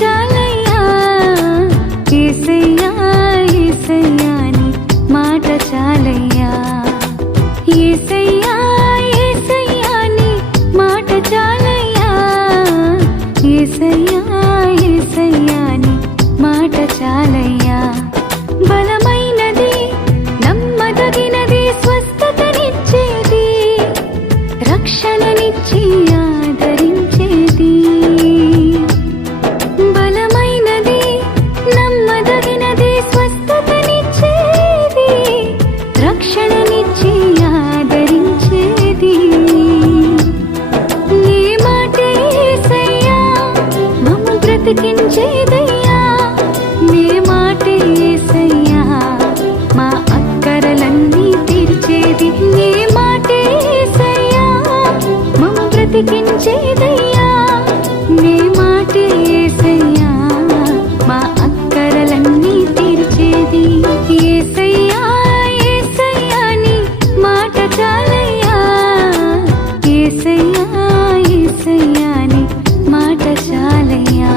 చాలయ్యా యేసయ్యా యేసయ్యా నీ మాట చాలయ్యా యేసయ్యా యేసయ్యా నీ మాట చాలయ్యా యేసయ్యా యేసయ్యా నీ మాట చాలయ్యా బలమైనది నమ్మదగినది స్వస్థతనిచ్చేది రక్షణనిచ్చి ఆదరించేది బలమైనది నమ్మదగినది స్వస్థతనిచ్చేది రక్షణనిచ్చి ఆదరించేది నీ మాటే యేసయ్యా మమ్ము బ్రతికించేదయ్యా నీ మాటే యేసయ్యా మా అక్కరలన్నీ తీర్చేది నీ మాటే యేసయ్యా మమ్ము బ్రతికించేదయ్యా నీ మాటే యేసయ్యా మా అక్కరలన్నీ తీర్చేది యేసయ్యా యేసయ్యా నీ మాట చాలయ్యా యేసయ్యా యేసయ్యా నీ మాట చాలయ్యా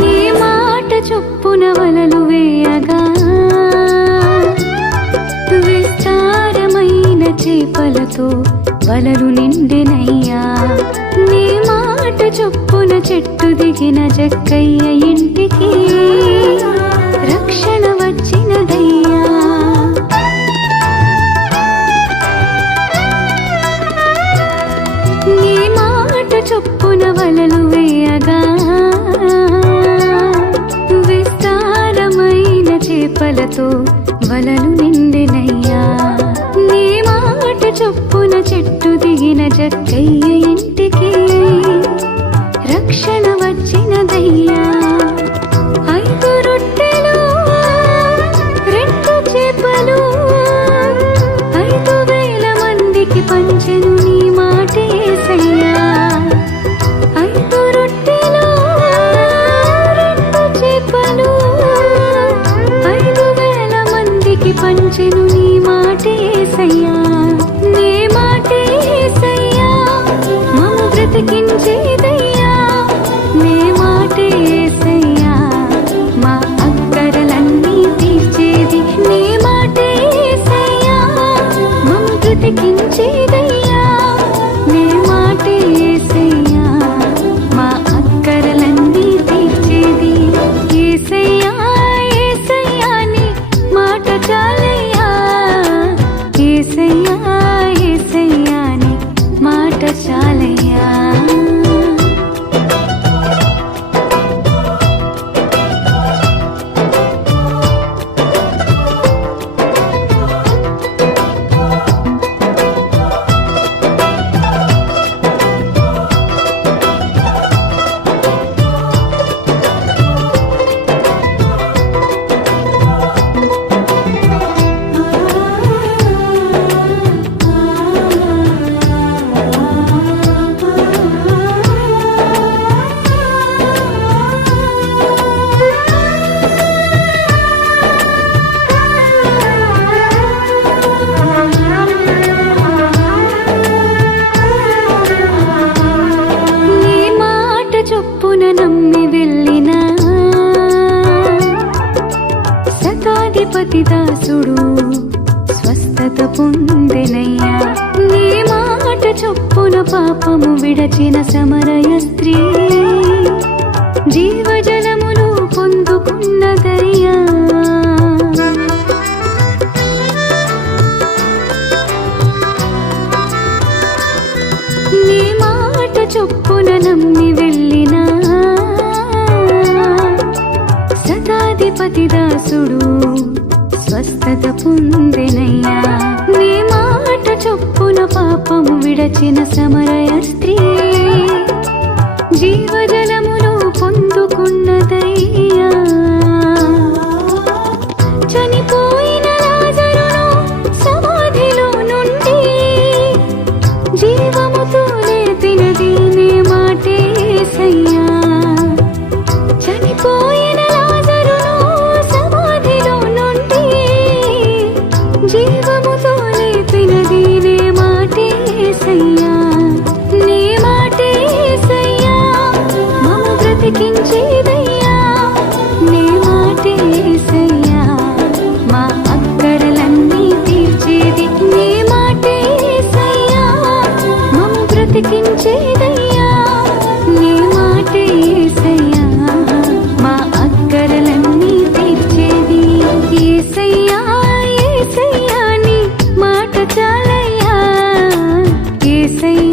నీ మాట చొప్పున వలలు వేయగా విస్తారమైన చేపలతో వలలు నిండెనయ్యా నీ మాట చొప్పున చెట్టు దిగిన జక్కయ్య ఇంటికి రక్షణ వచ్చినదయ్యా నీ మాట చొప్పున వలలు వేయగా విస్తారమైన చేపలతో వలలు నిండెనయ్యా నీ మాట చొప్పున చెట్టు దిగిన జక్కయ్య ఇంటికి రక్షణ వచ్చినదయ్యా 5 రొట్టెలు 2 చేపలు 5,000 మందికి పంచెను నీ మాట యేసయ్యా 5 రొట్టెలు 2 చేపలు 5,000 మందికి పంచెను నీ మాట యేసయ్యా నీ మాట యేసయ్యా మమ్ము బ్రతికించేదయ్యా నీ మాట యేసయ్యా మా అక్కరలన్నీ తీర్చేది నీ మాట యేసయ్యా మమ్ము బ్రతికించేదయ్యా నీ మాట యేసయ్యా మా అక్కరలన్నీ తీర్చేది యేసయ్యా యేసయ్యా నీ మాట చాలయ్యా యేసయ్యా యేసయ్యా నీ మాట చాలయ్యా నీ మాట చొప్పున నమ్మి వెళ్ళిన శతాధిపతి దాసుడు స్వస్థత పొందెనయ్యా నీ మాట చొప్పున పాపము విడచిన సమరయ స్త్రీ జీవజలములు పొందుకున్నదయ్యా నీ మాట చొప్పున నమ్మి వెళ్ళినా శతాధిపతి దాసుడు స్వస్థత పొందెనయ్యా. నీ మాట చొప్పున పాపము విడచిన సమరయ స్త్రీ జీవజలమును పొందుకున్నదయ్యా. చనిపోయిన లాజరును సమాధిలో నుండి జీవముతో లేపినది నీ మాటే యేసయ్యా. చనిపోయిన లాజరును సమాధిలో నుండి జీవముతో లేపినది నీ మాటే యేసయ్యా. నీ మాటే యేసయ్యా మమ్ము బ్రతికించేదయ్యా. నీ మాటే యేసయ్యా మా అక్కరలన్నీ తీర్చేది. నీ మాటే యేసయ్యా మమ్ము బ్రతికించేదయ్యా. నీ మాటే యేసయ్యా మా అక్కరలన్నీ తీర్చేది. యేసయ్యా యేసయ్యా నీ మాట చాలయ్యా. యేసయ్యా